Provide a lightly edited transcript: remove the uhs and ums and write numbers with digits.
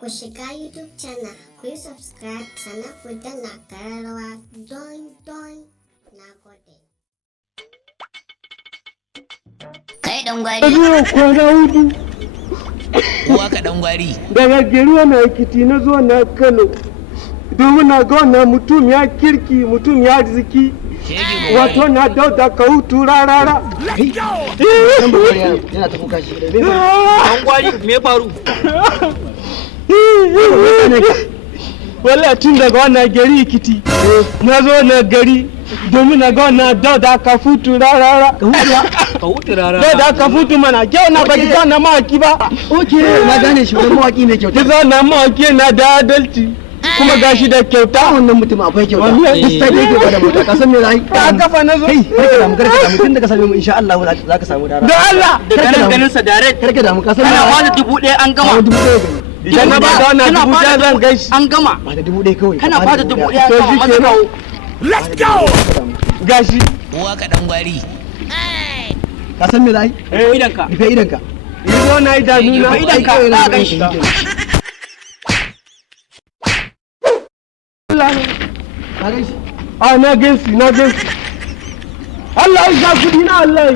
ku shiga YouTube channel, ku yi subscribe sannan ku danna ƙararrawa don na gode. Kai dan gwari. Kwana hudu. Uwa ka dan gwari. Daga Geruwa na Ekiti na zo na Kano. Domin na ga wannan mutum ya kirki, mutum ya arziki. Wato na dauda ka hutu rarara. Yana ta kuka shi. Dan gwari me ya faru? Wallahi tun daga wannan gari Ekiti. Na zo na gari domin na ga wannan dauda ka hutu rarara. Ka hutu rarara. Dauda ka hutu mana, kyau na baki ga na mawaki ba. Okay, na gane shi wani mawaki ne kyauta. Kiza na mawaki na da adalci. Kuma gashi da kyauta. Wannan mutum akwai kyauta. Gaskiya ne yake bada mota. Ka san me zai? Ka kafa na zo. Kai, karka damu tun da ka same mu insha Allah za ka samu dara. Da Allah. Da ganin sa direct. Karka damu ka san me. Kana wani 1000 an gama. 1000 idan na ba da wannan 1000 zan gaishe. An gama. Ba da 1000 kawai. Kana ba da 1000 an gama maza kawo. Let's go. Gashi. Uwa ka dan gwari. Ka san me zai? Idanka. Rufe idanka. Ido na idanu na. Rufe idanka. Za ka ganshi. Na gansi. Allah ya sa kudi na Allah.